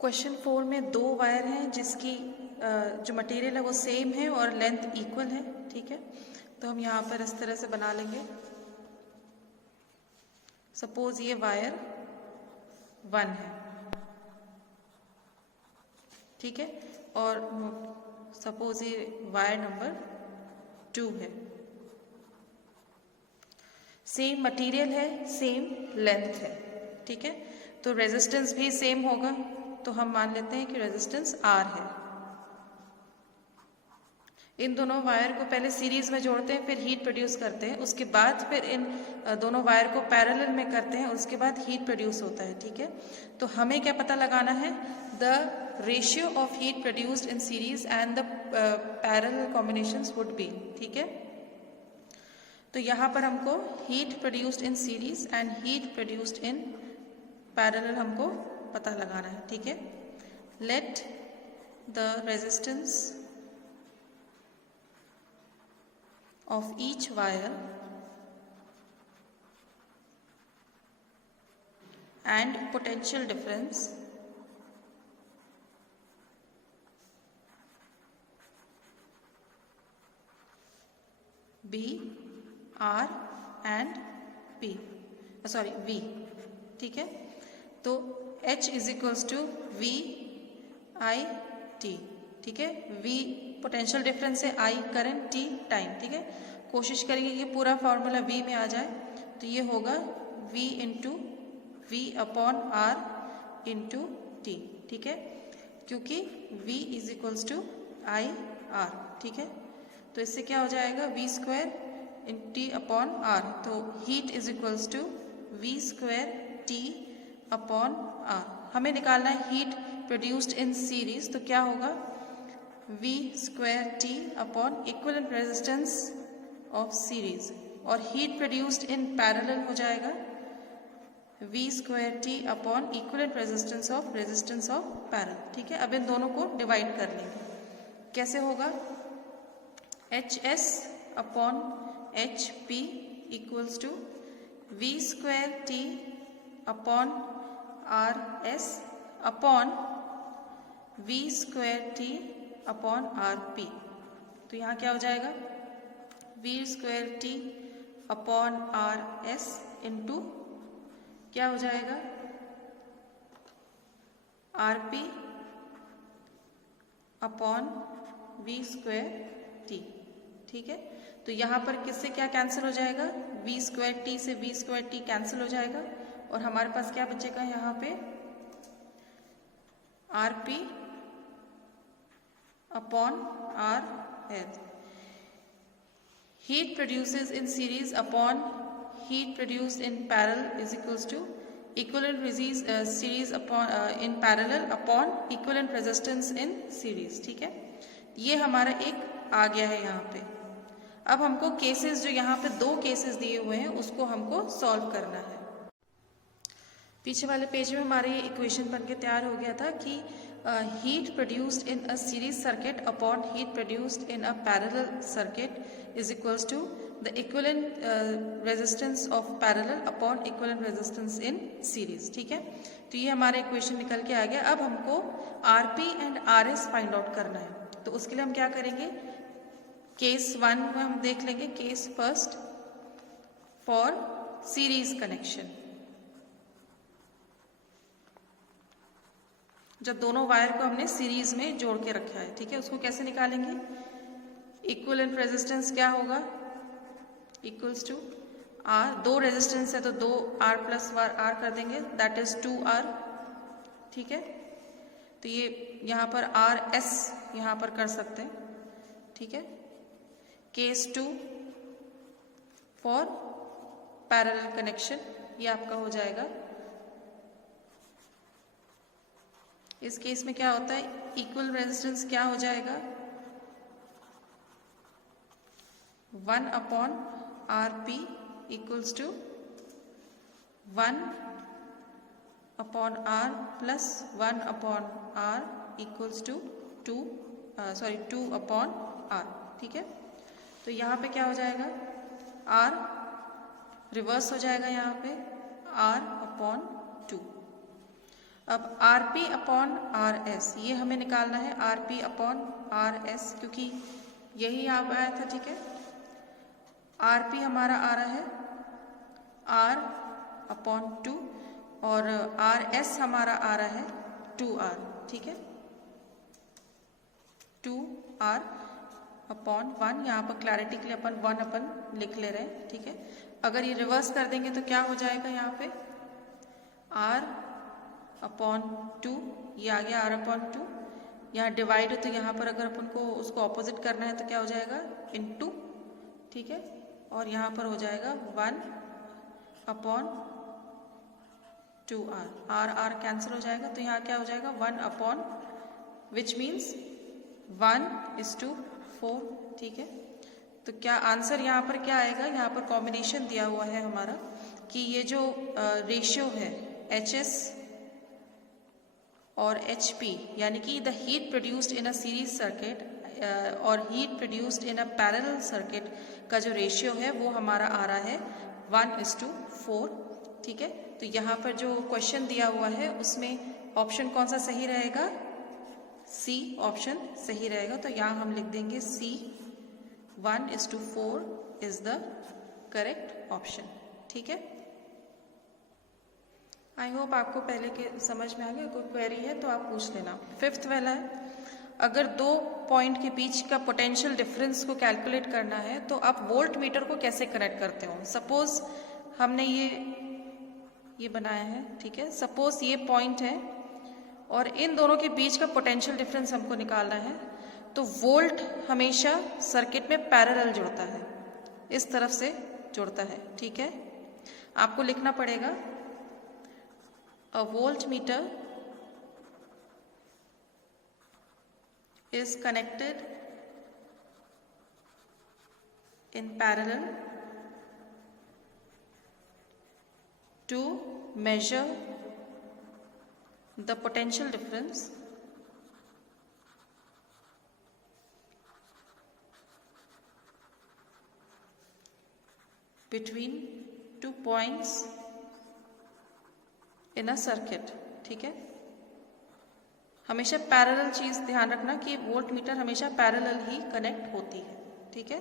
Question 4 में दो wire हैं जिसकी जो मटेरियल है वो सेम है और लेंथ इक्वल है। ठीक है, तो हम यहाँ पर इस तरह से बना लेंगे। सपोज ये वायर 1 है, ठीक है, और सपोज ये वायर नंबर 2 है। सेम मटेरियल है, सेम लेंथ है। ठीक है, तो रेजिस्टेंस भी सेम होगा, तो हम मान लेते हैं कि रेजिस्टेंस R है। इन दोनों वायर को पहले सीरीज में जोड़ते हैं, फिर हीट प्रोड्यूस करते हैं, उसके बाद फिर इन दोनों वायर को पैरेलल में करते हैं, उसके बाद हीट प्रोड्यूस होता है। ठीक है, तो हमें क्या पता लगाना है? The ratio of heat produced in series and the parallel combinations would be. ठीक है, तो यहाँ पर हमको heat produced in series and heat produced in parallel हमको पता लगाना है। ठीक है, let the resistance of each wire and potential difference B, R and P, V। ठीक है, तो H is equals to V I T। ठीक है, V पोटेंशियल डिफरेंस है, I करंट, T टाइम। ठीक है, कोशिश करेंगे कि पूरा फॉर्मूला V में आ जाए, तो ये होगा V into V upon R into T। ठीक है, क्योंकि V is equals to I R। ठीक है, तो इससे क्या हो जाएगा? V square in T upon R, तो heat is equals to V square T upon R। हमें निकालना है हीट प्रोड्यूस्ड इन सीरीज, तो क्या होगा? V square T upon equivalent resistance of series, और हीट प्रोड्यूस्ड इन पैरेलल हो जाएगा V square T upon equivalent resistance of parallel. ठीक है, अब इन दोनों को डिवाइड कर लेंगे। कैसे होगा? HS upon HP equals to V square T upon RS upon V square T upon RP। तो यहाँ क्या हो जाएगा? V square T upon RS into क्या हो जाएगा? RP upon V square T। ठीक है, तो यहाँ पर किससे क्या कैंसिल हो जाएगा? V स्क्वायर T से V स्क्वायर T कैंसिल हो जाएगा, और हमारे पास क्या बचेगा यहाँ पे? RP upon RS। Heat produces in series upon heat produced in parallel is equals to equivalent series upon in parallel upon equivalent resistance in series. ठीक है, ये हमारा एक आ गया है यहाँ पे। अब हमको केसेस, जो यहाँ पे दो केसेस दिए हुए हैं, उसको हमको सॉल्व करना है। पीछे वाले पेज में हमारे ये इक्वेशन बन के तैयार हो गया था कि heat produced in a series circuit upon heat produced in a parallel circuit is equals to the equivalent resistance of parallel upon equivalent resistance in series। ठीक है, तो ये हमारा इक्वेशन निकल के आ गया। अब हमको RP and RS find out करना है, तो उसके लिए हम क्या करेंगे? केस 1 में हम देख लेंगे, case first for series connection. जब दोनों वायर को हमने सीरीज में जोड़ के रखा है, ठीक है, उसको कैसे निकालेंगे? इक्विवेलेंट रेजिस्टेंस क्या होगा? इक्वल्स टू R, दो रेजिस्टेंस है तो 2R प्लस R कर देंगे, दैट इज 2R। ठीक है, तो ये यहाँ पर RS यहाँ पर कर सकते हैं। ठीक है, केस 2 फॉर पैरेलल कनेक्शन, ये आपका हो जाएगा। इस केस में क्या होता है? इक्वल रेजिस्टेंस क्या हो जाएगा? 1 upon RP equals to 1 upon R plus 1 upon R equals to 2 upon R। ठीक है, तो यहाँ पे क्या हो जाएगा? R रिवर्स हो जाएगा, यहाँ पे R अपॉन 2। अब R P upon R S ये हमें निकालना है, R P upon R S, क्योंकि यही यहाँ आया था, ठीक है। आर पी हमारा आ रहा है आर अपॉन 2 और आर एस हमारा आ रहा है 2r, ठीक है। 2r अपॉन 1, यहाँ पर क्लैरिटी के लिए अपन 1 अपन लिख ले रहे हैं, ठीक है। अगर ये रिवर्स कर देंगे तो क्या हो जाएगा, यहाँ पे r अपॉन 2, ये आ गया r अपॉन 2, यहाँ डिवाइड है तो यहाँ पर अगर अपन को उसको ऑपोजिट करना है तो क्या हो जाएगा, इनटू, ठीक है। और यहाँ पर हो जाएगा 1 अपॉन 2r, r कैंसिल हो जाएगा तो यहाँ क्या हो जाएगा 1 अपॉन, विच मीन्स 1:4, ठीक है। तो क्या आंसर यहाँ पर क्या आएगा, यहाँ पर कॉम्बिनेशन दिया हुआ है हमारा कि ये जो रेशियो है HS और HP, यानी कि the heat produced in a series circuit और heat produced in a parallel circuit का जो रेशियो है वो हमारा आ रहा है 1:4, ठीक है। तो यहाँ पर जो क्वेश्चन दिया हुआ है उसमें ऑप्शन कौन सा सही रहेगा, C ऑप्शन सही रहेगा। तो यहाँ हम लिख देंगे C 1:4 is the correct option, ठीक है। आई होप आपको पहले के समझ में आ गया। कोई क्वेरी है तो आप पूछ लेना। 5th वाला है, अगर 2 पॉइंट के बीच का पोटेंशियल डिफरेंस को कैलकुलेट करना है तो आप वोल्ट मीटर को कैसे कनेक्ट करते हो। सपोज हमने ये बनाया है, ठीक है। सपोज ये पॉइंट है और इन दोनों के बीच का पोटेंशियल डिफरेंस हमको निकालना है, तो वोल्ट हमेशा सर्किट में पैरेलल जुड़ता है, इस तरफ से जुड़ता है, ठीक है। आपको लिखना पड़ेगा a voltmeter is connected in parallel to measure the potential difference between 2 points in a circuit, ठीक है। हमेशा पैरेलल चीज ध्यान रखना कि वोल्ट मीटर हमेशा पैरेलल ही कनेक्ट होती है, ठीक है।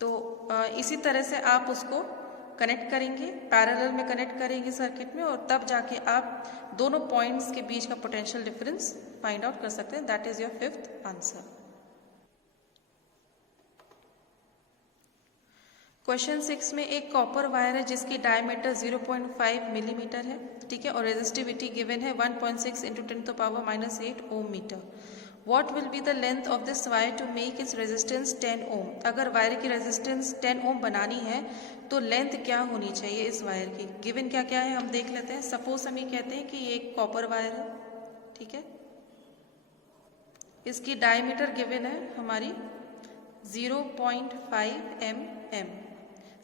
तो इसी तरह से आप उसको कनेक्ट करेंगे, पैरेलल में कनेक्ट करेंगे सर्किट में, और तब जाके आप दोनों पॉइंट्स के बीच का पोटेंशियल डिफरेंस फाइंड आउट कर सकते हैं। That is your 5th answer. Question 6 में एक कॉपर वायर है जिसकी डायमीटर 0.5 मिलीमीटर है, ठीक है, और रेजिस्टिविटी गिवन है 1.6 × 10⁻⁸ ohm meter. What will be the length of this wire to make its resistance 10 ohm. अगर वायर की रेजिस्टेंस 10 ओम बनानी है तो लेंथ क्या होनी चाहिए इस वायर की। गिवन क्या क्या है हम देख लेते हैं। सपोज हम ये कहते हैं कि ये एक कॉपर वायर है, ठीक है, इसकी डायमीटर गिवन है हमारी 0.5 mm।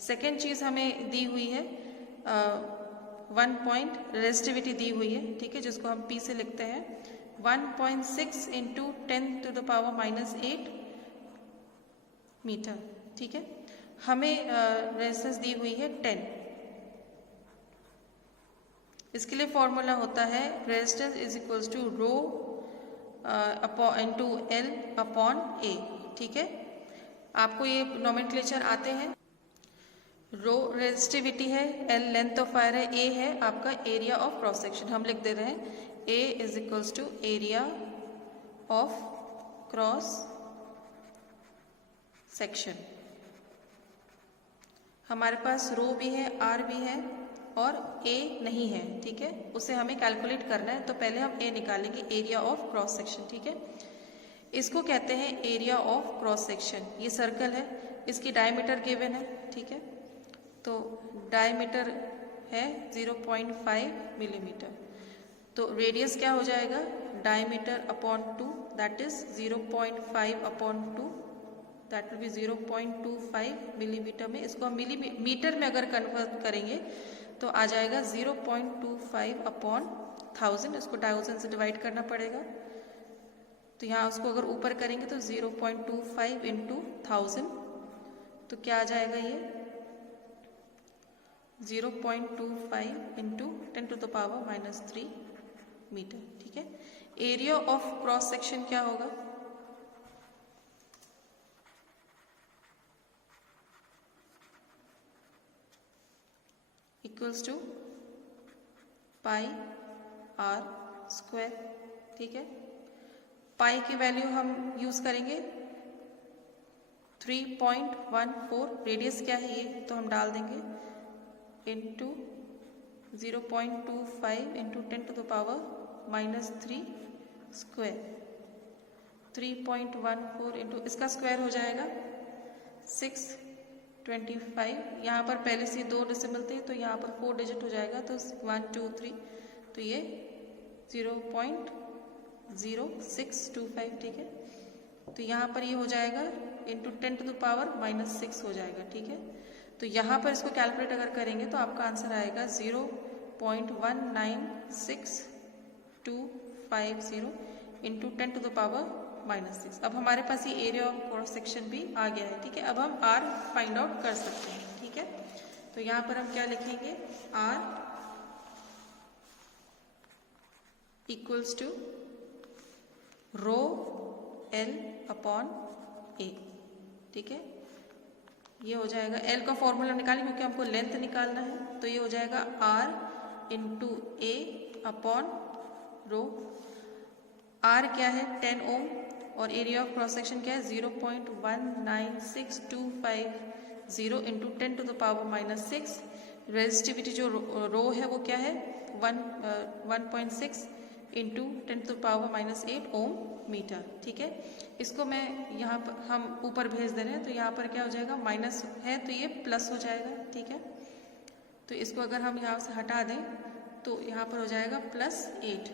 सेकेंड चीज हमें दी हुई है 1 पॉइंट रेजिस्टिविटी दी हुई है, ठीक है, जिसको हम P से लिखते हैं 1.6 × 10⁻⁸ मीटर, ठीक है। हमें रेजिस्टेंस दी हुई है 10। इसके लिए फॉर्मूला होता है resistance is equals to rho into L upon A, ठीक है। आपको ये नोमेनक्लेचर आते हैं। रो रेजिस्टिविटी है, L लेंथ ऑफ वायर है, A है आपका एरिया ऑफ क्रॉस सेक्शन। हम लिख दे रहे हैं A is equals to area of cross section. हमारे पास रो भी है, R भी है और A नहीं है, ठीक है, उसे हमें कैलकुलेट करना है। तो पहले हम A निकालेंगे, एरिया ऑफ क्रॉस सेक्शन, ठीक है। इसको कहते हैं एरिया ऑफ क्रॉस सेक्शन। ये सर्कल है, इसकी डायमीटर गिवन है, ठीक है। तो डायमीटर है 0.5 मिलीमीटर। तो रेडियस क्या हो जाएगा, diameter upon 2, that is 0.5 upon 2, that will be 0.25 millimetre में। इसको हम मिलीमीटर में अगर कन्वर्ट करेंगे तो आ जाएगा 0.25 अपॉन 1000। इसको 1000 से डिवाइड करना पड़ेगा। तो यहाँ उसको अगर ऊपर करेंगे तो 0.25 × 1000, तो क्या आ जाएगा ये 0.25 इंटू 10⁻³ मीटर, ठीक है। एरिया ऑफ क्रॉस सेक्शन क्या होगा? Equals to pi R square, ठीक है। पाई की वैल्यू हम यूज करेंगे 3.14, रेडियस क्या है ये तो हम डाल देंगे इंटू 0.25 इंटू 10⁻³ स्क्वायर, 3.14 इंटू इसका स्क्वायर हो जाएगा 625। यहाँ पर पहले से 2 डेसिमल थे तो यहाँ पर 4 डिजिट हो जाएगा, तो 1 2 3, तो ये 0.0625, ठीक है। तो यहाँ पर ये हो जाएगा इंटू 10⁻⁻6 हो जाएगा, ठीक है। तो यहाँ पर इसको कैलकुलेट अगर करेंगे तो आपका आंसर आएगा 0.19625 इंटू 10⁻⁻6। अब हमारे पास ये एरिया ऑफ क्रॉस सेक्शन भी आ गया है, ठीक है। अब हम आर फाइंड आउट कर सकते हैं, ठीक है। तो यहाँ पर हम क्या लिखेंगे, R equals to rho L upon A, ठीक है। ये हो जाएगा, एल का फॉर्मूला निकालें क्योंकि हमको लेंथ निकालना है, तो ये हो जाएगा R into A upon rho. R क्या है 10 ओम और एरिया ऑफ क्रॉस सेक्शन क्या है 0.19625 इंटू 10⁻⁻6। रेजिस्टिविटी जो रो है वो क्या है 1.6 इंटू 10⁻⁸ ओम मीटर, ठीक है। इसको मैं यहाँ पर हम ऊपर भेज दे रहे हैं, तो यहाँ पर क्या हो जाएगा, माइनस है तो ये प्लस हो जाएगा, ठीक है। तो इसको अगर हम यहाँ से हटा दें तो यहाँ पर हो जाएगा +8,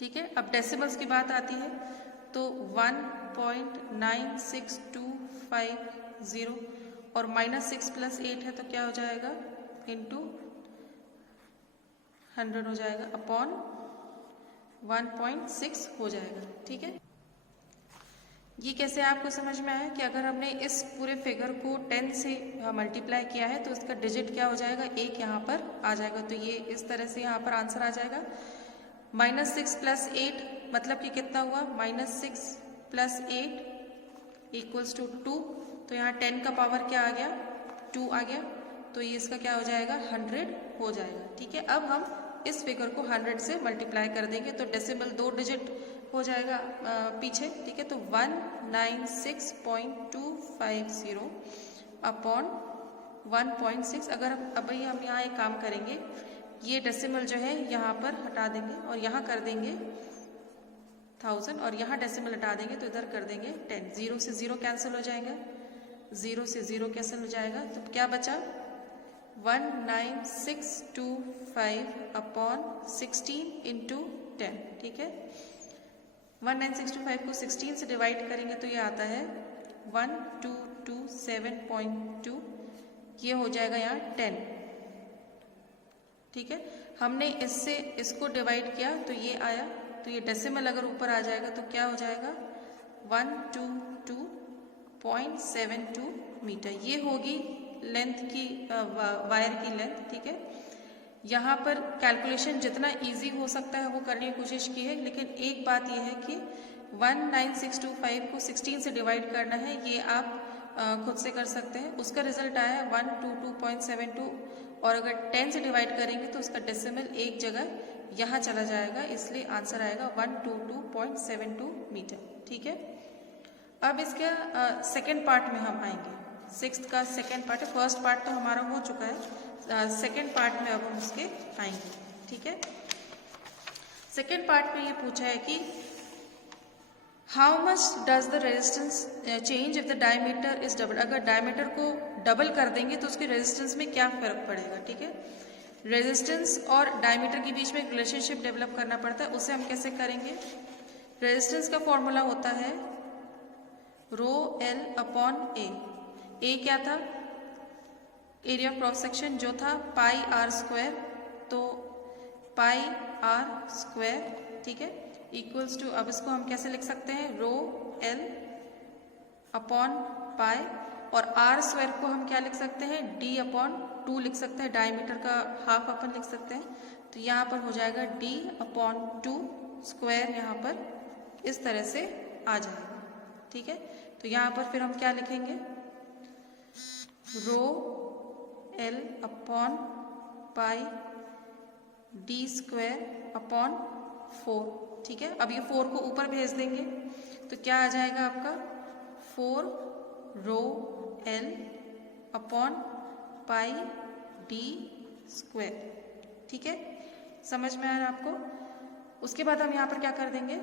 ठीक है। अब डेसिमल्स की बात आती है तो 1.9625 और -6 + 8 है तो क्या हो जाएगा इंटू 100 हो जाएगा अपॉन 1.6 हो जाएगा, ठीक है। ये कैसे आपको समझ में आया कि अगर हमने इस पूरे फिगर को 10 से मल्टीप्लाई किया है तो इसका डिजिट क्या हो जाएगा, 1 यहाँ पर आ जाएगा। तो ये इस तरह से यहाँ पर आंसर आ जाएगा। -6 + 8 मतलब कि कितना हुआ, -6 + 8 इक्वल्स टू 2। तो यहाँ 10 का पावर क्या आ गया, 2 आ गया। तो ये इसका क्या हो जाएगा 100 हो जाएगा, ठीक है। अब हम इस फिगर को 100 से मल्टीप्लाई कर देंगे तो डेसिमल 2 डिजिट हो जाएगा पीछे, ठीक है। तो 196.250 अपॉन 1.6। अगर अब हम यहाँ एक काम करेंगे, ये डेसिमल जो है यहाँ पर हटा देंगे और यहाँ कर देंगे 1000 और यहाँ डेसिमल हटा देंगे तो इधर कर देंगे 10। 0 से 0 कैंसिल हो जाएगा, 0 से 0 कैंसिल हो जाएगा, तो क्या बचा 19625 अपॉन 16 इंटू 10, ठीक है। 19625 को 16 से डिवाइड करेंगे तो ये आता है 1227.2, ये हो जाएगा यहाँ 10, ठीक है। हमने इससे इसको डिवाइड किया तो ये आया, तो ये डेसिमल अगर ऊपर आ जाएगा तो क्या हो जाएगा 122.72 मीटर। ये होगी लेंथ की वायर की लेंथ, ठीक है। यहाँ पर कैलकुलेशन जितना इजी हो सकता है वो करने की कोशिश की है, लेकिन एक बात यह है कि 19625 को 16 से डिवाइड करना है, ये आप खुद से कर सकते हैं। उसका रिजल्ट आया 122.72 और अगर 10 से डिवाइड करेंगे तो उसका डेसिमल एक जगह यहाँ चला जाएगा, इसलिए आंसर आएगा 122.72 मीटर, ठीक है। अब इसका सेकेंड पार्ट में हम आएंगे। 6th का सेकेंड पार्ट है, फर्स्ट पार्ट तो हमारा हो चुका है, सेकेंड पार्ट में अब हम उसके आएंगे, ठीक है। सेकेंड पार्ट में ये पूछा है कि how much does the resistance change if the diameter is double. अगर डायमीटर को डबल कर देंगे तो उसके रेजिस्टेंस में क्या फर्क पड़ेगा, ठीक है। रेजिस्टेंस और डायमीटर के बीच में एक रिलेशनशिप डेवलप करना पड़ता है, उसे हम कैसे करेंगे। रेजिस्टेंस का फॉर्मूला होता है रो एल अपॉन ए क्या था, एरिया ऑफ क्रॉस सेक्शन जो था पाई आर स्क्वायर, तो पाई आर स्क्वायर, ठीक है, इक्वल्स टू, अब इसको हम कैसे लिख सकते हैं, रो एल अपॉन पाई, और आर स्क्वायर को हम क्या लिख सकते हैं, डी अपॉन 2 लिख सकते हैं, डायमीटर का हाफ अपन लिख सकते हैं। तो यहाँ पर हो जाएगा d/2 स्क्वायर, यहाँ पर इस तरह से आ जाएगा। ठीक है, तो यहाँ पर फिर हम क्या लिखेंगे, रो L upon pi d square upon 4। ठीक है, अब ये 4 को ऊपर भेज देंगे तो क्या आ जाएगा आपका 4 रो L upon pi d square. ठीक है, समझ में आया आपको। उसके बाद हम यहाँ पर क्या कर देंगे,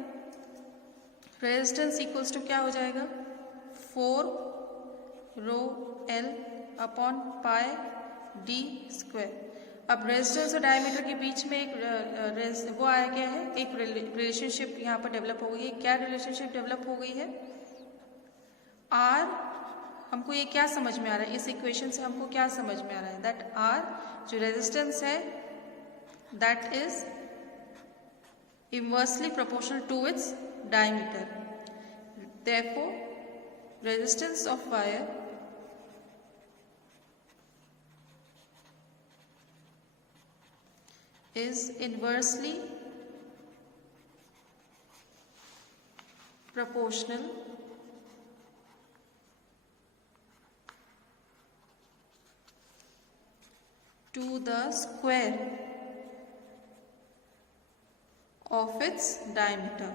रेजिस्टेंस इक्वल्स टू क्या हो जाएगा 4 रो L upon pi d square. अब रेजिस्टेंस और डायमीटर के बीच में एक वो आया गया है, एक रिलेशनशिप यहाँ पर डेवलप हो गई है। क्या रिलेशनशिप डेवलप हो गई है, R, हमको ये क्या समझ में आ रहा है, इस इक्वेशन से हमको क्या समझ में आ रहा है, दैट R जो रेजिस्टेंस है that is inversely proportional to its diameter. Therefore resistance of wire is inversely proportional to the square of its diameter।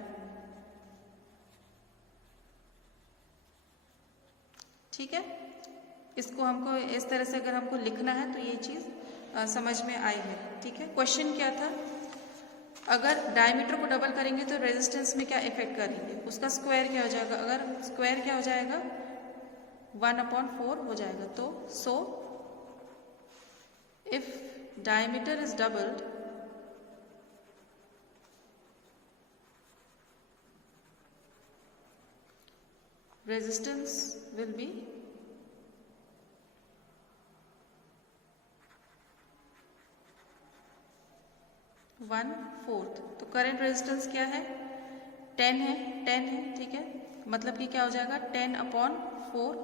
ठीक है, इसको हमको इस तरह से अगर हमको लिखना है तो ये चीज़ समझ में आई है। ठीक है, क्वेश्चन क्या था, अगर डायमीटर को डबल करेंगे तो रेजिस्टेंस में क्या इफेक्ट करेंगे, उसका स्क्वायर क्या हो जाएगा, अगर स्क्वायर क्या हो जाएगा 1/4 हो जाएगा। तो so if diameter is doubled resistance will B 1/4। तो करंट रेजिस्टेंस क्या है 10 है। ठीक है, मतलब कि क्या हो जाएगा 10/4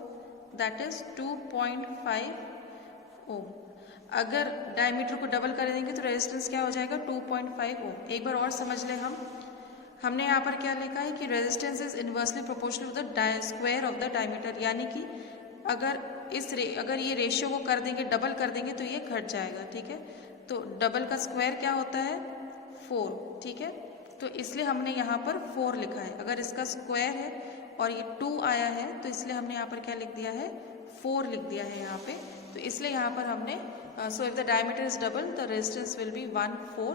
दैट इज 2.5 ओम। अगर डायमीटर को डबल कर देंगे तो रेजिस्टेंस क्या हो जाएगा 2.5 ओम। एक बार और समझ लें, हमने यहाँ पर क्या लिखा है कि resistance is inversely proportional to the square of the diameter, यानी कि अगर ये रेशियो को कर देंगे, डबल कर देंगे तो ये घट जाएगा। ठीक है, तो डबल का स्क्वायर क्या होता है 4। ठीक है, तो इसलिए हमने यहाँ पर 4 लिखा है। अगर इसका स्क्वायर है और ये 2 आया है तो इसलिए हमने यहाँ पर क्या लिख दिया है 4 लिख दिया है यहाँ पे। तो इसलिए यहाँ पर हमने so if the diameter is double the resistance will B 1/4।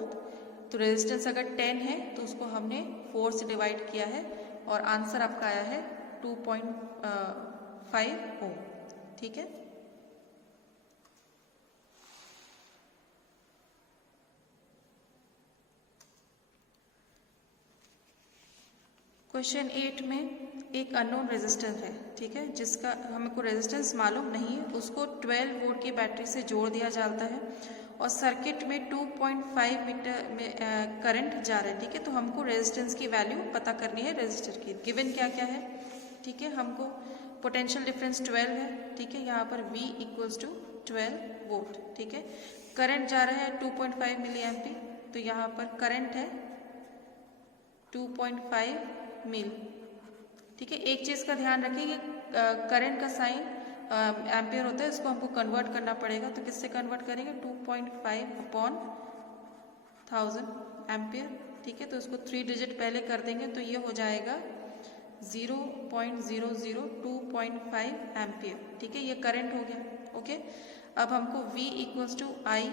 तो रेजिस्टेंस अगर 10 है तो उसको हमने 4 से डिवाइड किया है और आंसर आपका आया है 2.5 ओम। ठीक है, क्वेश्चन 8 में एक अननोन रेजिस्टेंस है। ठीक है, जिसका हमको रेजिस्टेंस मालूम नहीं है, उसको 12 वोल्ट की बैटरी से जोड़ दिया जाता है और सर्किट में 2.5 मीटर में करंट जा रहा है। ठीक है, तो हमको रेजिस्टेंस की वैल्यू पता करनी है रेजिस्टर की। गिवन क्या क्या है, ठीक है, हमको पोटेंशियल डिफरेंस 12 है। ठीक है, यहाँ पर V इक्वल्स टू 12 वोल्ट। ठीक है, करंट जा रहा है 2.5 मिली एम्पीयर, तो यहाँ पर करंट है 2.5 मिल। ठीक है, एक चीज़ का ध्यान रखिए, करंट का साइन एम्पियर होता है, इसको हमको कन्वर्ट करना पड़ेगा। तो किससे कन्वर्ट करेंगे 2.5/1000 एम्पियर। ठीक है, तो इसको 3 डिजिट पहले कर देंगे तो ये हो जाएगा 0.002.5 एम्पियर। ठीक है, ये करंट हो गया। ओके, अब हमको V equals to I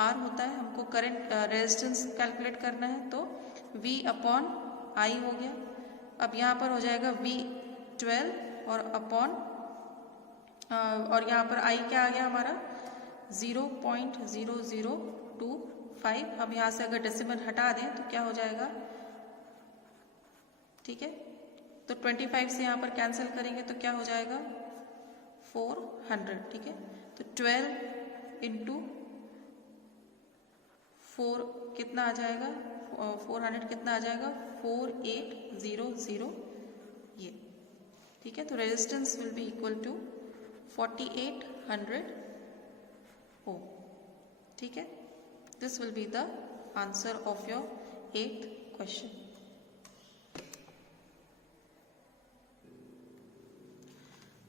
R होता है, हमको करंट रेजिस्टेंस कैलकुलेट करना है, तो V/I हो गया। अब यहाँ पर हो जाएगा V12 और अपॉन और यहाँ पर I क्या आ गया हमारा 0.0025। अब यहाँ से अगर डेसिमल हटा दें तो क्या हो जाएगा, ठीक है, तो 25 से यहाँ पर कैंसिल करेंगे तो क्या हो जाएगा 400। ठीक है, तो 12 इंटू 4 कितना आ जाएगा, 400 कितना आ जाएगा 4800 ये। ठीक है, तो resistance will be equal to 4800 ohm. ठीक है, this will be the answer of your 8th question.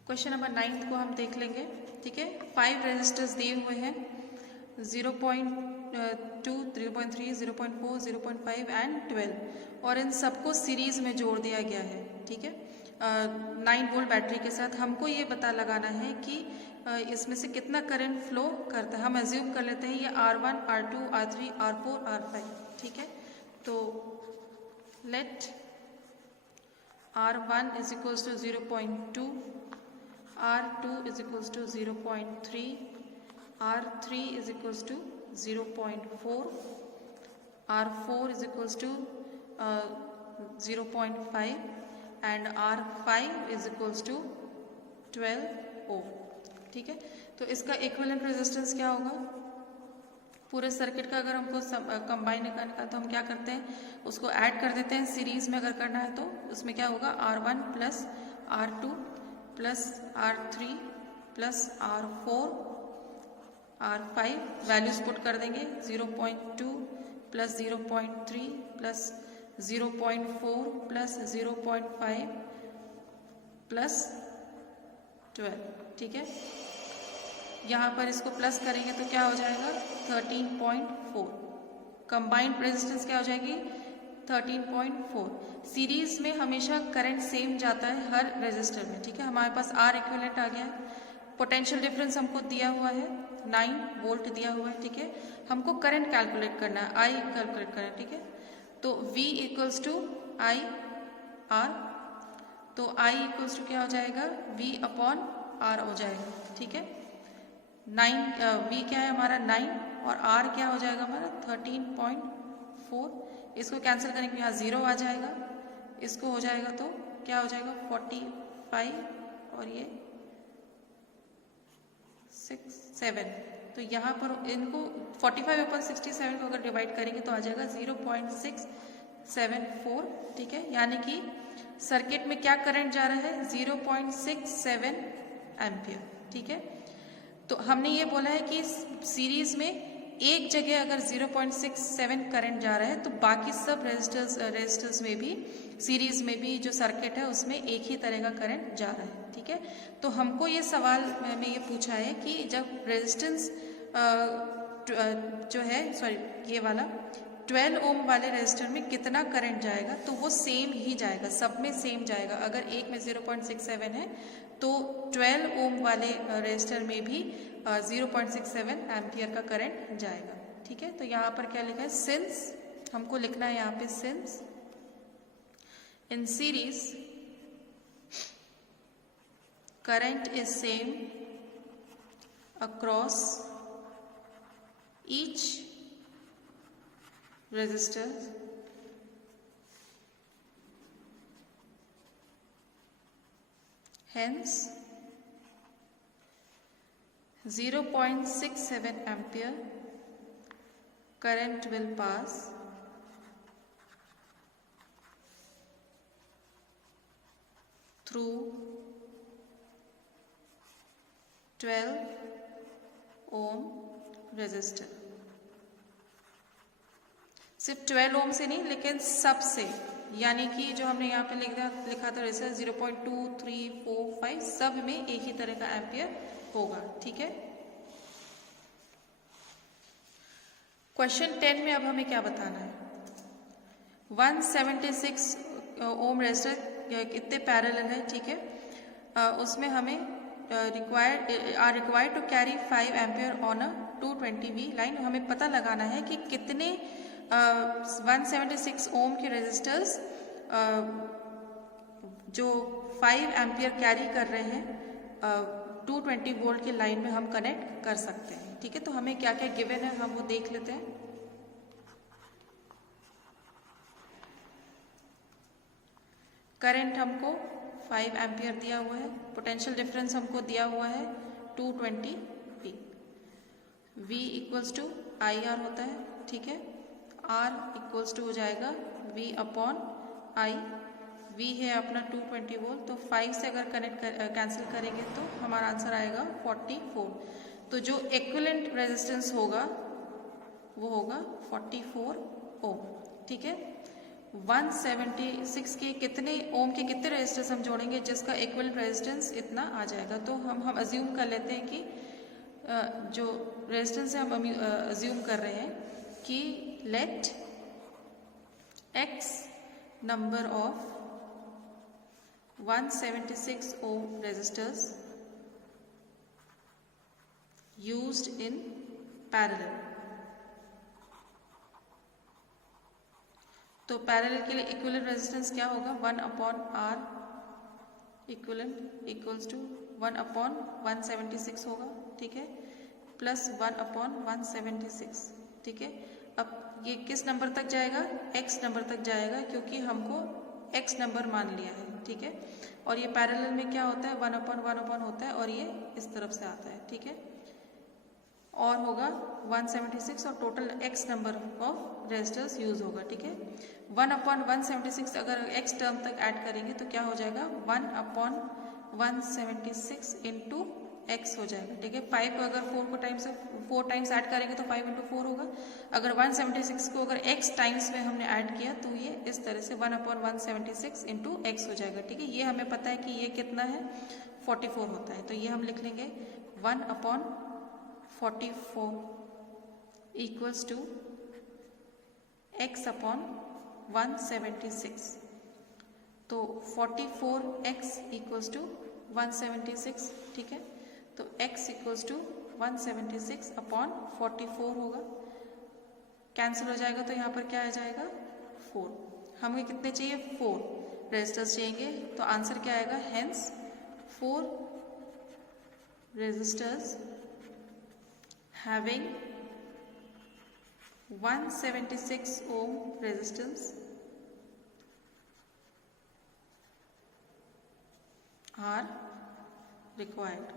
Question number 9 को हम देख लेंगे। ठीक है, 5 रेजिस्टर्स दिए हुए हैं 0.2, 0.3, 0.4, 0.5 एंड 12 और इन सबको सीरीज में जोड़ दिया गया है। ठीक है, 9 वोल्ट बैटरी के साथ हमको ये पता लगाना है कि इसमें से कितना करंट फ्लो करता है। हम एज्यूम कर लेते हैं ये R1, R2, R3, R4, R5। ठीक है, तो let R1 is equals to 0.2, R2 is equals to 0.3, R3 is equals to 0.4, R4 is equals to 0.5 and R5 is equals to 12 ohm। ठीक है, तो इसका इक्विवेलेंट रेजिस्टेंस क्या होगा? पूरे सर्किट का अगर हमको कंबाइन करना है तो हम क्या करते हैं, उसको ऐड कर देते हैं। सीरीज में अगर करना है तो उसमें क्या होगा, R1 plus R2 plus R3 plus R4 R5, values put कर देंगे 0.2 प्लस 0.3 प्लस 0.4 प्लस 0.5 प्लस 12। ठीक है, यहाँ पर इसको प्लस करेंगे तो क्या हो जाएगा 13.4। कंबाइंड रेजिस्टेंस क्या हो जाएगी 13.4। सीरीज में हमेशा करंट सेम जाता है हर रेजिस्टर में। ठीक है, हमारे पास R इक्विवेलेंट आ गया है। पोटेंशियल डिफरेंस हमको दिया हुआ है 9 वोल्ट दिया हुआ है। ठीक है, हमको करंट कैलकुलेट करना है, I कैलकुलेट करना है। ठीक है, तो V equals to I R, तो I इक्वल्स टू क्या हो जाएगा V अपॉन R हो जाएगा। ठीक है, 9 V क्या है हमारा 9 और R क्या हो जाएगा हमारा 13.4। इसको कैंसिल करेंगे तो यहाँ 0 आ जाएगा, इसको हो जाएगा तो क्या हो जाएगा 45 और ये 7। तो यहाँ पर इनको 45 upon 67 को अगर डिवाइड करेंगे तो आ जाएगा 0.674। ठीक है, यानी कि सर्किट में क्या करंट जा रहा है 0.67 एम्पियर। ठीक है, तो हमने ये बोला है कि सीरीज में एक जगह अगर 0.67 करंट जा रहा है तो बाकी सब रेजिस्टर्स में भी, सीरीज में भी जो सर्किट है उसमें एक ही तरह का करंट जा रहा है। ठीक है, तो हमको ये सवाल में ये पूछा है कि जब रेजिस्टेंस जो है ये वाला 12 ओम वाले रेजिस्टर में कितना करंट जाएगा, तो वो सेम ही जाएगा, सब में सेम जाएगा। अगर एक में 0.67 है तो 12 ओम वाले रेजिस्टर में भी 0.67 एम्पियर का करंट जाएगा। ठीक है, तो यहाँ पर क्या लिखा है, सिंस हमको लिखना है यहाँ पे, since in series current is same across each resistor hence 0.67 ampere current will pass through 12 ohm resistor। सिर्फ 12 ओम से नहीं लेकिन सब से, यानी कि जो हमने यहाँ पे लिखा था रेजिस्टेंस 0.2, 3, 4, 5 सब में एक ही तरह का एम्पियर होगा। ठीक है, क्वेश्चन 10 में अब हमें क्या बताना है, 176 ओम रेजिस्टर कितने पैरेलल है। ठीक है, उसमें हमें required to carry 5 ampere on a 220V line. हमें पता लगाना है कि कितने 176 ओम के रेजिस्टर्स जो 5 एम्पियर कैरी कर रहे हैं 220 वोल्ट की लाइन में हम कनेक्ट कर सकते हैं। ठीक है, तो हमें क्या क्या गिवन है हम वो देख लेते हैं। करंट हमको 5 एम्पियर दिया हुआ है, पोटेंशियल डिफरेंस हमको दिया हुआ है 220V, V equals to IR होता है। ठीक है, R इक्वल्स टू हो जाएगा V अपॉन I, V है अपना 220 वोल्ट, तो 5 से अगर कैंसिल करेंगे तो हमारा आंसर आएगा 44। तो जो इक्विवेलेंट रेजिस्टेंस होगा वो होगा 44 ओम। ठीक है, 176 के कितने ओम के कितने रेजिस्टेंस हम जोड़ेंगे जिसका इक्विवेलेंट रेजिस्टेंस इतना आ जाएगा। तो हम अज्यूम कर लेते हैं कि जो रेजिस्टेंस है हम अज्यूम कर रहे हैं कि let x number of 176 ohm resistors used in parallel। तो पैरेलल के लिए इक्विवेलेंट रेजिस्टेंस क्या होगा, 1/R इक्विवेलेंट इक्वल्स टू 1/176 होगा। ठीक है, प्लस 1/176। ठीक है, अब ये किस नंबर तक जाएगा, x नंबर तक जाएगा क्योंकि हमको x नंबर मान लिया है। ठीक है, और ये पैरेलल में क्या होता है, 1/1 होता है और ये इस तरफ से आता है। ठीक है, और होगा 176 और total x number of resistors use होगा। ठीक है, 1/176 अगर x टर्म तक ऐड करेंगे तो क्या हो जाएगा, 1/176 इंटू x हो जाएगा। ठीक है, 5 को अगर 4 टाइम्स ऐड करेंगे तो 5 इंटू 4 होगा। अगर 176 को अगर x टाइम्स में हमने ऐड किया तो ये इस तरह से 1/176 इंटू x हो जाएगा। ठीक है, ये हमें पता है कि ये कितना है, 44 होता है। तो ये हम लिख लेंगे 1/44 इक्वल्स टू x/176। तो 44x इक्वल्स टू 176। ठीक है, तो x इक्वल्स टू 176/44 होगा, कैंसिल हो जाएगा तो यहाँ पर क्या आ जाएगा, 4। हमें कितने चाहिए, 4 रेजिस्टर्स चाहिए। तो आंसर क्या आएगा, hence 4 resistors having 176 ohm resistance are required।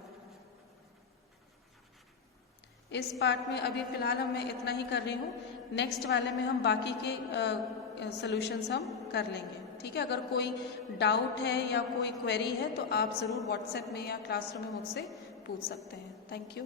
इस पार्ट में अभी फिलहाल मैं इतना ही कर रही हूँ, नेक्स्ट वाले में हम बाकी के सॉल्यूशंस हम कर लेंगे। ठीक है, अगर कोई डाउट है या कोई क्वेरी है तो आप ज़रूर व्हाट्सएप में या क्लासरूम में मुझसे पूछ सकते हैं। Thank you.